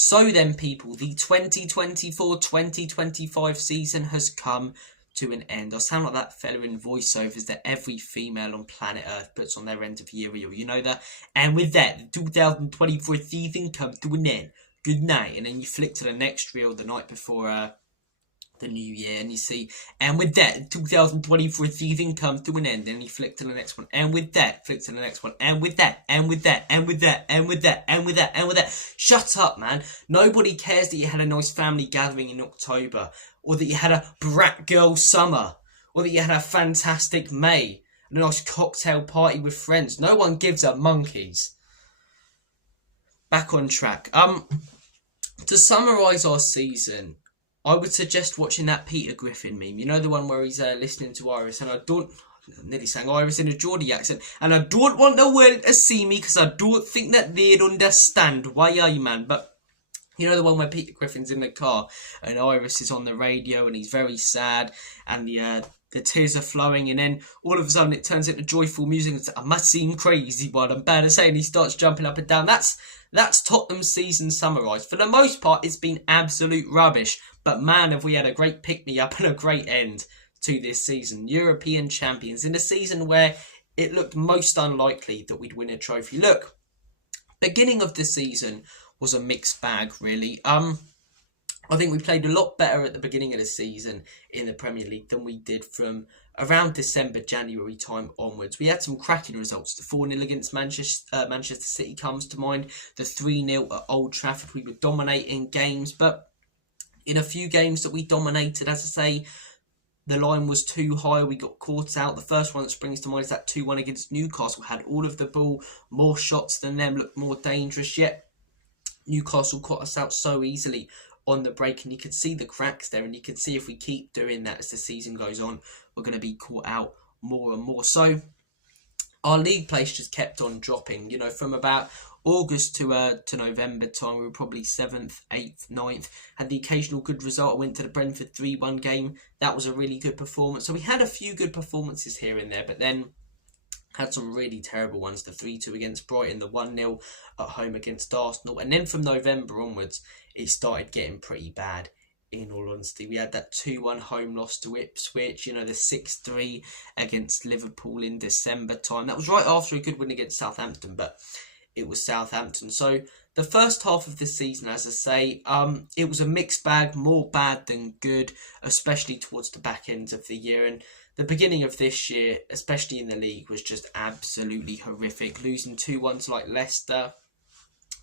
So then, people, the 2024-2025 season has come to an end. I sound like that fella in voiceovers that every female on planet Earth puts on their end of year reel. You know that? And with that, the 2024 season comes to an end. Good night. And then you flick to the next reel the night before the new year, and you see, and with that, 2024 season comes to an end, and you flick to the next one, and with that, flick to the next one, and with that, and with that, and with that, and with that, and with that, and with that. Shut up, man. Nobody cares that you had a nice family gathering in October, or that you had a brat girl summer, or that you had a fantastic May, and a nice cocktail party with friends. No one gives a monkeys. Back on track. To summarise our season, I would suggest watching that Peter Griffin meme. You know, the one where he's listening to Iris, and I'm nearly saying Iris in a Geordie accent, and I don't want the world to see me because I don't think that they'd understand why I, man. But you know, the one where Peter Griffin's in the car and Iris is on the radio and he's very sad and the tears are flowing, and then all of a sudden it turns into joyful music and says, I must seem crazy, what I'm bad to say, and he starts jumping up and down. That's Tottenham's season summarised. For the most part, it's been absolute rubbish. But man, have we had a great pick-me-up and a great end to this season. European champions in a season where it looked most unlikely that we'd win a trophy. Look, beginning of the season was a mixed bag, really. I think we played a lot better at the beginning of the season in the Premier League than we did from around December, January time onwards. We had some cracking results. The 4-0 against Manchester City comes to mind. The 3-0 at Old Trafford. We were dominating games, but in a few games that we dominated, as I say, the line was too high. We got caught out. The first one that springs to mind is that 2-1 against Newcastle. Had all of the ball, more shots than them, looked more dangerous, yet Newcastle caught us out so easily on the break, and you could see the cracks there, and you could see if we keep doing that as the season goes on, we're going to be caught out more and more. So our league place just kept on dropping. You know, from about August to November time, we were probably 7th, 8th, 9th. Had the occasional good result. I went to the Brentford 3-1 game. That was a really good performance. So we had a few good performances here and there, but then had some really terrible ones. The 3-2 against Brighton, the 1-0 at home against Arsenal. And then from November onwards, it started getting pretty bad, in all honesty. We had that 2-1 home loss to Ipswich, you know, the 6-3 against Liverpool in December time. That was right after a good win against Southampton, but it was Southampton. So the first half of the season, as I say, it was a mixed bag, more bad than good, especially towards the back end of the year. And the beginning of this year, especially in the league, was just absolutely horrific. Losing 2-1 to like Leicester.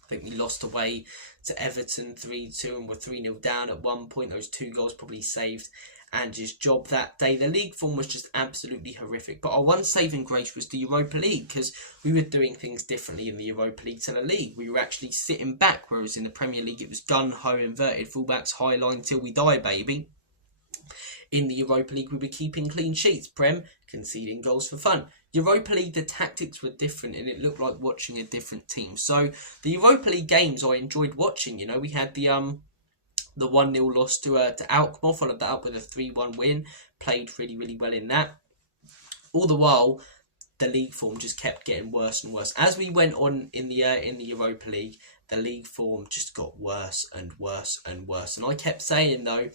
I think we lost away to Everton 3-2 and were 3-0 down at one point. Those 2 goals probably saved Ange's job that day. The league form was just absolutely horrific. But our one saving grace was the Europa League, because we were doing things differently in the Europa League to the league. We were actually sitting back, whereas in the Premier League it was gun-ho, inverted fullbacks, high line till we die, baby. In the Europa League, we were keeping clean sheets. Prem, conceding goals for fun. Europa League, the tactics were different, and it looked like watching a different team. So the Europa League games I enjoyed watching. You know, we had the 1-0 loss to Alkmaar, followed that up with a 3-1 win. Played really, really well in that. All the while, the league form just kept getting worse and worse. As we went on in the Europa League, the league form just got worse and worse and worse. And I kept saying, though,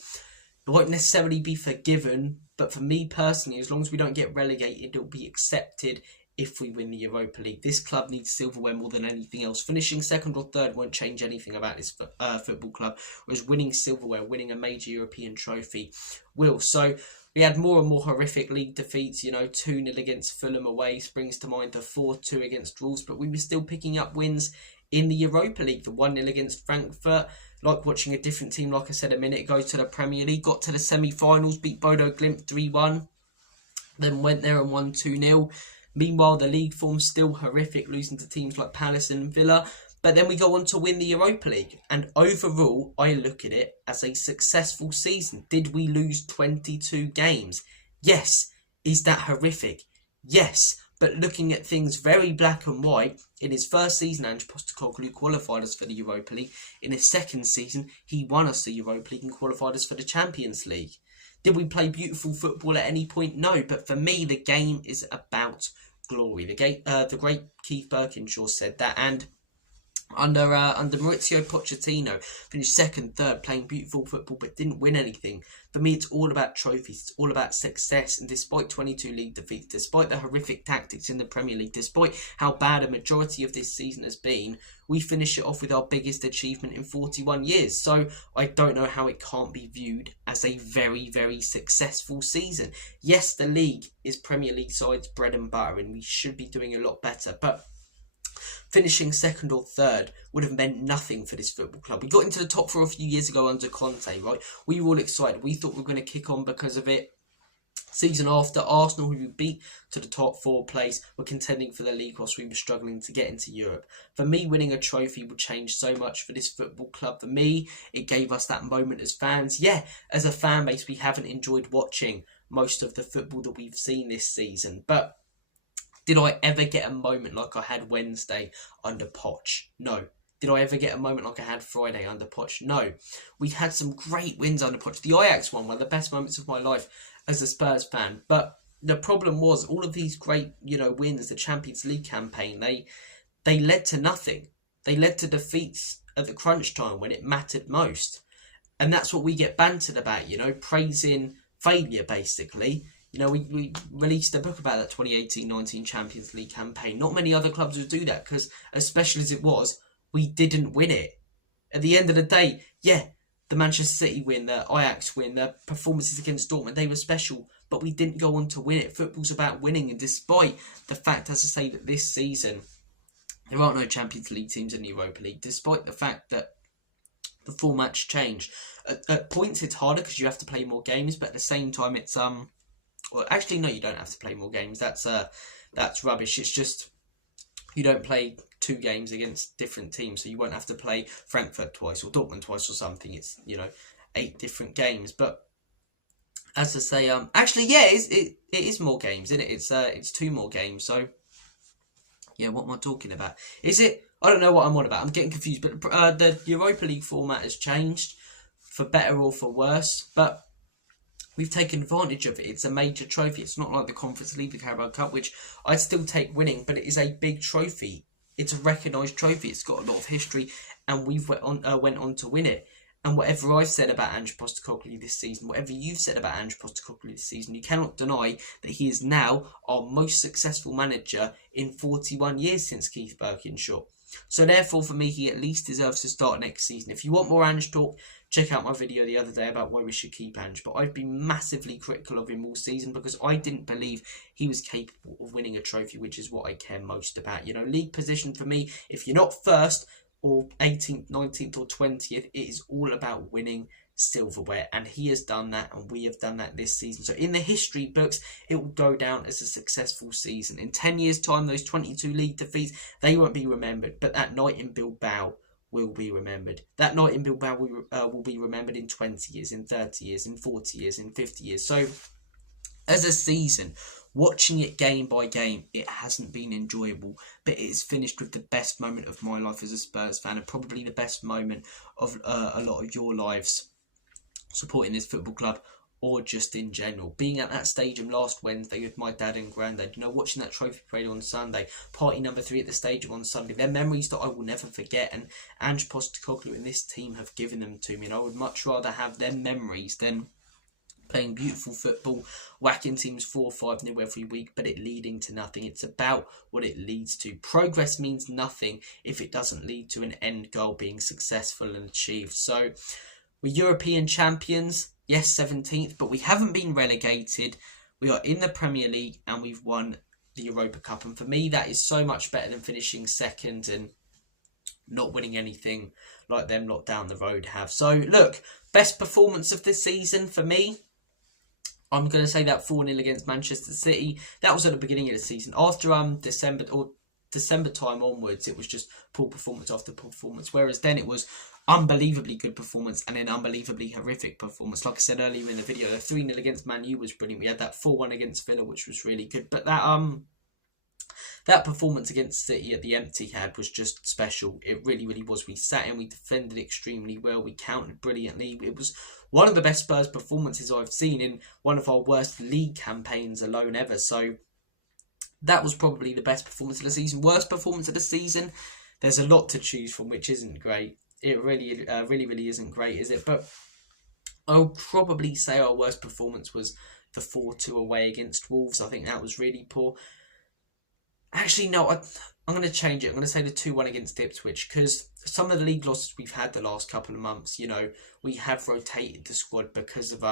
it won't necessarily be forgiven, but for me personally, as long as we don't get relegated, it'll be accepted if we win the Europa League. This club needs silverware more than anything else. Finishing second or third won't change anything about this football club, whereas winning silverware, winning a major European trophy will. So we had more and more horrific league defeats. You know, 2-0 against Fulham away springs to mind, the 4-2 against Wolves, but we were still picking up wins in the Europa League. The 1-0 against Frankfurt, like watching a different team, like I said a minute ago, to the Premier League. Got to the semi-finals, beat Bodo Glimt 3-1, then went there and won 2-0. Meanwhile, the league form's still horrific, losing to teams like Palace and Villa. But then we go on to win the Europa League. And overall, I look at it as a successful season. Did we lose 22 games? Yes. Is that horrific? Yes. But looking at things very black and white, in his first season, Ange Postecoglou qualified us for the Europa League. In his second season, he won us the Europa League and qualified us for the Champions League. Did we play beautiful football at any point? No. But for me, the game is about glory. The great Keith Birkinshaw said that. And under Maurizio Pochettino, finished second, third, playing beautiful football, but didn't win anything. For me, it's all about trophies. It's all about success. And despite 22 league defeats, despite the horrific tactics in the Premier League, despite how bad a majority of this season has been, we finish it off with our biggest achievement in 41 years. So I don't know how it can't be viewed as a very, very successful season. Yes, the league is Premier League sides' bread and butter, and we should be doing a lot better. But finishing second or third would have meant nothing for this football club. We got into the top four a few years ago under Conte, right? We were all excited. We thought we were going to kick on because of it. Season after, Arsenal, who we beat to the top four place, were contending for the league whilst we were struggling to get into Europe. For me, winning a trophy would change so much for this football club. For me, it gave us that moment as fans. Yeah, as a fan base, we haven't enjoyed watching most of the football that we've seen this season. But did I ever get a moment like I had Wednesday under Poch? No. Did I ever get a moment like I had Friday under Poch? No. We had some great wins under Poch. The Ajax one of the best moments of my life as a Spurs fan. But the problem was all of these great, wins, the Champions League campaign, they led to nothing. They led to defeats at the crunch time when it mattered most. And that's what we get bantered about, praising failure, basically. We released a book about that 2018-19 Champions League campaign. Not many other clubs would do that because, as special as it was, we didn't win it. At the end of the day, yeah, the Manchester City win, the Ajax win, the performances against Dortmund, they were special, but we didn't go on to win it. Football's about winning, and despite the fact, as I say, that this season there aren't no Champions League teams in the Europa League, despite the fact that the format's changed. At points, it's harder because you have to play more games, but at the same time, it's well, actually, no, you don't have to play more games. That's rubbish. It's just you don't play 2 games against different teams, so you won't have to play Frankfurt twice or Dortmund twice or something. It's 8 different games. But as I say, actually, yeah, it is more games, isn't it? It's 2 more games. So yeah, what am I talking about? Is it? I don't know what I'm on about. I'm getting confused. But the Europa League format has changed for better or for worse. But we've taken advantage of it. It's a major trophy. It's not like the Conference League, the Carabao Cup, which I'd still take winning, but it is a big trophy. It's a recognised trophy. It's got a lot of history, and we've went on to win it. And whatever I've said about Ange Postecoglou this season, whatever you've said about Ange Postecoglou this season, you cannot deny that he is now our most successful manager in 41 years since Keith Birkinshaw. So therefore, for me, he at least deserves to start next season. If you want more Ange talk, check out my video the other day about why we should keep Ange. But I've been massively critical of him all season because I didn't believe he was capable of winning a trophy, which is what I care most about. League position for me, if you're not first or 18th, 19th or 20th, it is all about winning silverware, and he has done that, and we have done that this season. So in the history books, it will go down as a successful season. In 10 years' time, those 22 league defeats, they won't be remembered, but that night in Bilbao will be remembered. That night in Bilbao will be remembered in 20 years, in 30 years, in 40 years, in 50 years. So as a season, watching it game by game, it hasn't been enjoyable, but it is finished with the best moment of my life as a Spurs fan, and probably the best moment of a lot of your lives supporting this football club, or just in general. Being at that stadium last Wednesday with my dad and granddad, watching that trophy parade on Sunday, party number 3 at the stadium on Sunday, they're memories that I will never forget, and Ange Postecoglou and this team have given them to me, and I would much rather have them memories than playing beautiful football, whacking teams 4-5-0 every week, but it leading to nothing. It's about what it leads to. Progress means nothing if it doesn't lead to an end goal being successful and achieved. So we're European champions, yes, 17th, but we haven't been relegated. We are in the Premier League and we've won the Europa Cup. And for me, that is so much better than finishing second and not winning anything like them lot down the road have. So look, best performance of the season for me, I'm going to say that 4-0 against Manchester City. That was at the beginning of the season. After December time onwards, it was just poor performance after performance. Whereas then it was unbelievably good performance and an unbelievably horrific performance. Like I said earlier in the video, the 3-0 against Man U was brilliant. We had that 4-1 against Villa, which was really good. But that performance against City at the Etihad was just special. It really, really was. We sat in, we defended extremely well, we countered brilliantly. It was one of the best Spurs performances I've seen in one of our worst league campaigns alone ever. So that was probably the best performance of the season. Worst performance of the season, there's a lot to choose from, which isn't great. It really isn't great, is it? But I'll probably say our worst performance was the 4-2 away against Wolves. I think that was really poor. Actually, no, I'm going to change it. I'm going to say the 2-1 against Ipswich, because some of the league losses we've had the last couple of months, you know, we have rotated the squad because of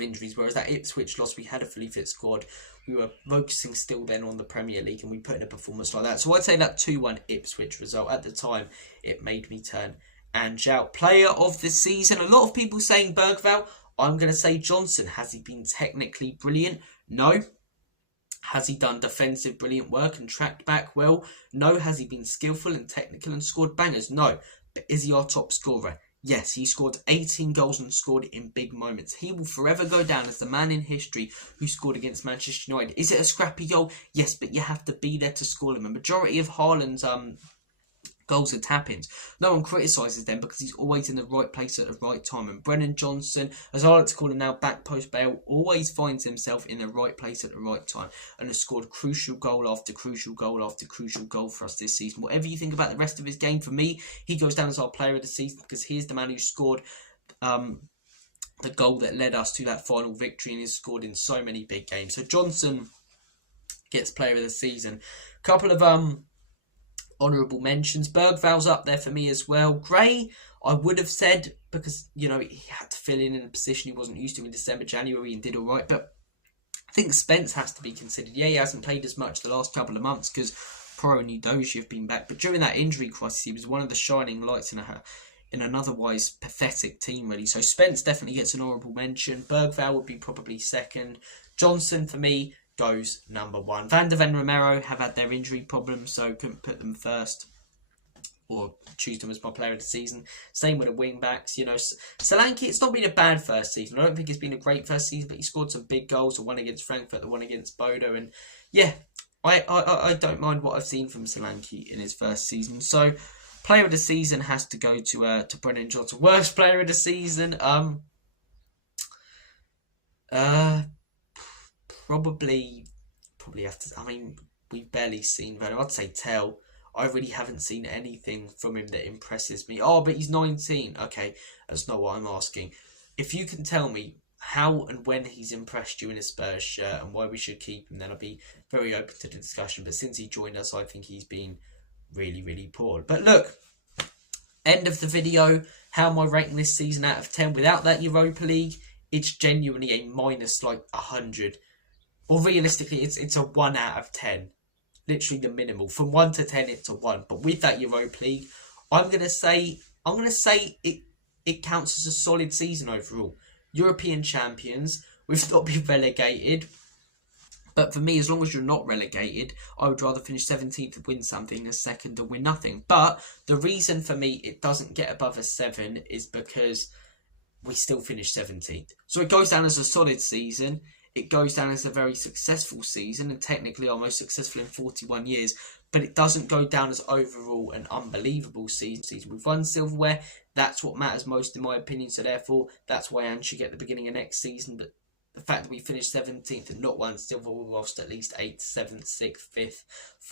injuries, whereas that Ipswich loss, we had a fully fit squad. We were focusing still then on the Premier League, and we put in a performance like that. So I'd say that 2-1 Ipswich result, at the time, it made me turn and shout. Player of the season, a lot of people saying Bergvall. I'm going to say Johnson. Has he been technically brilliant? No. Has he done defensive brilliant work and tracked back well? No. Has he been skillful and technical and scored bangers? No. But is he our top scorer? Yes, he scored 18 goals and scored in big moments. He will forever go down as the man in history who scored against Manchester United. Is it a scrappy goal? Yes, but you have to be there to score them. A majority of Haaland's goals are tap-ins. No one criticises them because he's always in the right place at the right time. And Brennan Johnson, as I like to call him now, back post Bale, always finds himself in the right place at the right time and has scored crucial goal after crucial goal after crucial goal for us this season. Whatever you think about the rest of his game, for me, he goes down as our player of the season because he is the man who scored the goal that led us to that final victory and has scored in so many big games. So Johnson gets player of the season. Couple of honourable mentions. Bergvall's up there for me as well. Gray, I would have said, because, you know, he had to fill in a position he wasn't used to in December, January, and did all right. But I think Spence has to be considered. Yeah, he hasn't played as much the last couple of months because Pro and Udogie have been back. But during that injury crisis, he was one of the shining lights in an otherwise pathetic team, really. So Spence definitely gets an honourable mention. Bergvall would be probably second. Johnson, for me, goes number 1. Van der Ven, Romero have had their injury problems, so couldn't put them first or choose them as my player of the season. Same with the wing backs. You know, Solanke, it's not been a bad first season. I don't think it's been a great first season, but he scored some big goals. The one against Frankfurt, the one against Bodo, and yeah, I don't mind what I've seen from Solanke in his first season. So player of the season has to go to Brennan Johnson. Worst player of the season, Probably have to. I mean, we've barely seen Venom. I'd say Tell. I really haven't seen anything from him that impresses me. Oh, but he's 19. Okay, that's not what I'm asking. If you can tell me how and when he's impressed you in a Spurs shirt and why we should keep him, then I'll be very open to the discussion. But since he joined us, I think he's been really poor. But look, end of the video. How am I rating this season out of 10? Without that Europa League, it's genuinely a minus like 100. Or realistically, it's a 1 out of 10. Literally the minimal. From 1 to 10, it's a 1. But with that Europa League, I'm gonna say it counts as a solid season overall. European champions, we've not been relegated. But for me, as long as you're not relegated, I would rather finish 17th and win something than second and win nothing. But the reason for me it doesn't get above a 7 is because we still finish 17th. So it goes down as a solid season. It goes down as a very successful season, and technically our most successful in 41 years, but it doesn't go down as overall an unbelievable season. We've won silverware, that's what matters most in my opinion, so therefore that's why Ange should get the beginning of next season. But the fact that we finished 17th and not won silver, we lost at least 8th, 7th, 6th, 5th,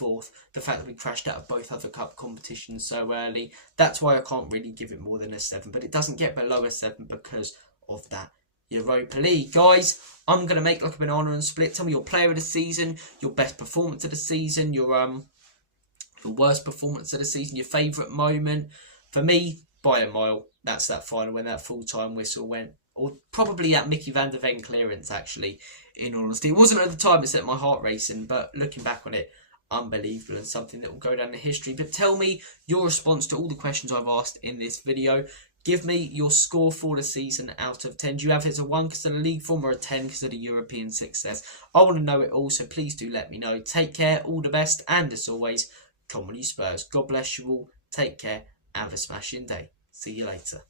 4th. The fact that we crashed out of both other cup competitions so early, that's why I can't really give it more than a 7, but it doesn't get below a 7 because of that Europa League. Guys, I'm going to make like a banana and split. Tell me your player of the season, your best performance of the season, your worst performance of the season, your favourite moment. For me, by a mile, that's that final when that full-time whistle went. Or probably that Mickey van der Ven clearance, actually, in all honesty. It wasn't at the time it set my heart racing, but looking back on it, unbelievable and something that will go down in history. But tell me your response to all the questions I've asked in this video. Give me your score for the season out of 10. Do you have it as a 1 because of the league form or a 10 because of the European success? I want to know it all, so please do let me know. Take care, all the best, and as always, come on you Spurs. God bless you all. Take care. Have a smashing day. See you later.